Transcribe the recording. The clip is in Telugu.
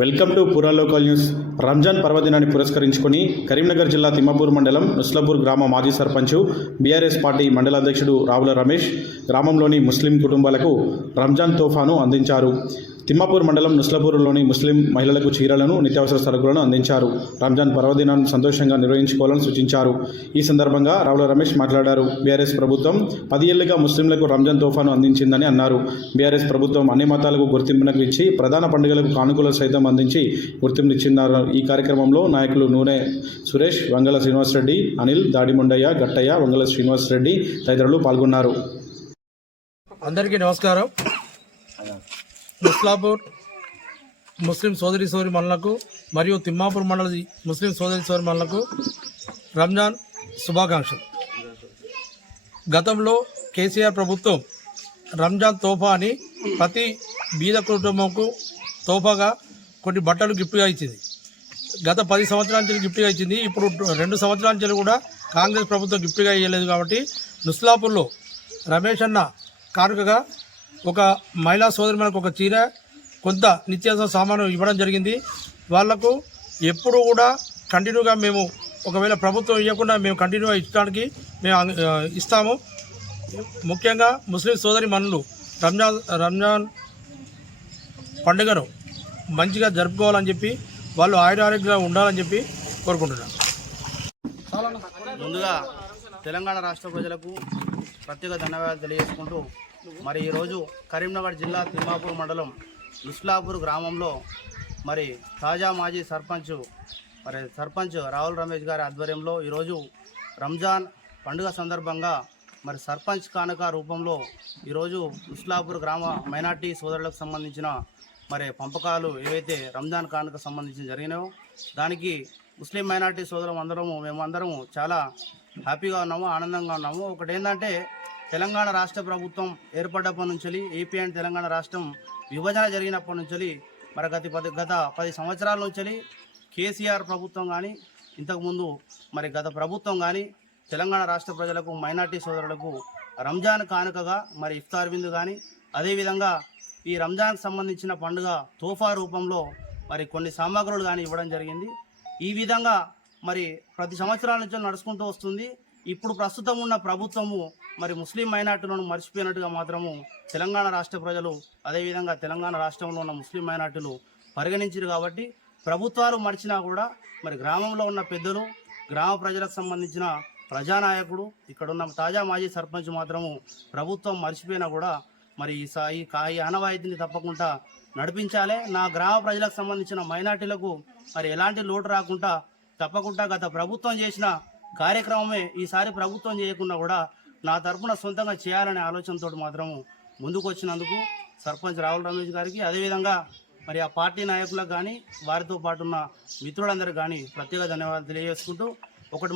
Welcome to Pura local news. Ramzan పర్వదినాన్ని పురస్కరించుకొని కరీంనగర్ జిల్లా తిమ్మపూర్ మండలం నుస్లాపూర్ గ్రామ మాజీ సర్పంచ్ బీఆర్ఎస్ పార్టీ మండల అధ్యక్షుడు రావుల రమేష్ గ్రామంలోని ముస్లిం కుటుంబాలకు రంజాన్ తోఫాను అందించారు. తిమ్మాపూర్ మండలం నుస్లపూర్లోని ముస్లిం మహిళలకు చీరలను నిత్యావసర సరుకులను అందించారు. రంజాన్ పర్వదినాన్ని సంతోషంగా నిర్వహించుకోవాలని సూచించారు. ఈ సందర్భంగా రావుల రమేష్ మాట్లాడారు. బీఆర్ఎస్ ప్రభుత్వం పది ఏళ్ళుగా ముస్లింలకు రంజాన్ తోఫాను అందించిందని అన్నారు. బీఆర్ఎస్ ప్రభుత్వం అన్ని మతాలకు గుర్తింపునకు ఇచ్చి ప్రధాన పండుగలకు కానుకలు సైతం అందించి గుర్తింపునిచ్చిందన్నారు. ఈ కార్యక్రమంలో నాయకులు నూనె సురేష్ వంగల శ్రీనివాసరెడ్డి అనిల్ దాడిముండయ్య గట్టయ్య వంగల శ్రీనివాసరెడ్డి తదితరులు పాల్గొన్నారు. అందరికీ నమస్కారం. ముస్లాపూర్ ముస్లిం సోదరి సోదరి మనులకు మరియు తిమ్మాపూర్ మండల ముస్లిం సోదరి సోదరి మనులకు రంజాన్ శుభాకాంక్షలు. గతంలో కేసీఆర్ ప్రభుత్వం రంజాన్ తోఫా అని ప్రతి బీద కుటుంబంకు తోఫాగా కొన్ని బట్టలు గిఫ్ట్గా ఇచ్చింది. గత పది సంవత్సరాల నుంచి గిఫ్ట్గా ఇచ్చింది. ఇప్పుడు రెండు సంవత్సరాల నుంచి కూడా కాంగ్రెస్ ప్రభుత్వం గిఫ్ట్గా ఇవ్వలేదు కాబట్టి నుస్లాపూర్లో రమేష్ అన్న కానుకగా ఒక మహిళా సోదరి మనకు ఒక చీర కొంత నిత్యావసర సామాను ఇవ్వడం జరిగింది. వాళ్ళకు ఎప్పుడు కూడా కంటిన్యూగా మేము ఒకవేళ ప్రభుత్వం ఇవ్వకుండా మేము కంటిన్యూగా ఇచ్చడానికి మేము ఇస్తాము. ముఖ్యంగా ముస్లిం సోదరి మనులు రంజాన్ రంజాన్ పండుగను మంచిగా జరుపుకోవాలని చెప్పి వాళ్ళు ఆయురారోగ్యంగా ఉండాలని చెప్పి కోరుకుంటున్నాను ముందుగా తెలంగాణ రాష్ట్ర ప్రజలకు ప్రత్యేక ధన్యవాదాలు తెలియజేసుకుంటూ మరి ఈరోజు కరీంనగర్ జిల్లా తిమ్మాపూర్ మండలం ఇస్లాపూర్ గ్రామంలో మరి తాజా మాజీ సర్పంచ్ మరి సర్పంచ్ రాహుల్ రమేష్ గారి ఆధ్వర్యంలో ఈరోజు రంజాన్ పండుగ సందర్భంగా మరి సర్పంచ్ కానుక రూపంలో ఈరోజు ఇస్లాపూర్ గ్రామ మైనార్టీ సోదరులకు సంబంధించిన మరి పంపకాలు ఏవైతే రంజాన్ కానుక సంబంధించి జరిగినాయో దానికి ముస్లిం మైనార్టీ సోదరులం అందరము మేమందరము చాలా హ్యాపీగా ఉన్నాము ఆనందంగా ఉన్నాము. ఒకటి ఏంటంటే తెలంగాణ రాష్ట్ర ప్రభుత్వం ఏర్పడ్డప్పటి నుంచి ఏపీ అండ్ తెలంగాణ రాష్ట్రం విభజన జరిగినప్పటి నుంచి మరి గత పది గత పది సంవత్సరాల నుంచి కేసీఆర్ ప్రభుత్వం కానీ ఇంతకుముందు మరి గత ప్రభుత్వం కానీ తెలంగాణ రాష్ట్ర ప్రజలకు మైనార్టీ సోదరులకు రంజాన్ కానుకగా మరి ఇఫ్తార్ విందు కానీ అదేవిధంగా ఈ రంజాన్కి సంబంధించిన పండుగ తోఫా రూపంలో మరి కొన్ని సామాగ్రులు కానీ ఇవ్వడం జరిగింది. ఈ విధంగా మరి ప్రతి సంవత్సరాల నుంచి నడుచుకుంటూ వస్తుంది. ఇప్పుడు ప్రస్తుతం ఉన్న ప్రభుత్వము మరి ముస్లిం మైనార్టీలను మర్చిపోయినట్టుగా మాత్రము తెలంగాణ రాష్ట్ర ప్రజలు అదేవిధంగా తెలంగాణ రాష్ట్రంలో ఉన్న ముస్లిం మైనార్టీలు పరిగణించారు కాబట్టి ప్రభుత్వాలు మర్చినా కూడా మరి గ్రామంలో ఉన్న పెద్దలు గ్రామ ప్రజలకు సంబంధించిన ప్రజానాయకుడు ఇక్కడ ఉన్న తాజా మాజీ సర్పంచ్ మాత్రము ప్రభుత్వం మర్చిపోయినా కూడా మరి ఈ సా- ఈ ఆనవాయితీని తప్పకుండా నడిపించాలి. నా గ్రామ ప్రజలకు సంబంధించిన మైనార్టీలకు మరి ఎలాంటి లోటు రాకుండా తప్పకుండా గత ప్రభుత్వం చేసిన కార్యక్రమమే ఈసారి ప్రభుత్వం చేయకుండా కూడా నా తరపున సొంతంగా చేయాలనే ఆలోచనతో మాత్రము ముందుకు వచ్చినందుకు సర్పంచ్ రాహుల్ రమేష్ గారికి అదేవిధంగా మరి ఆ పార్టీ నాయకులకు కానీ వారితో పాటు ఉన్న మిత్రులందరూ కానీ ప్రత్యేక ధన్యవాదాలు తెలియజేసుకుంటూ ఒకటి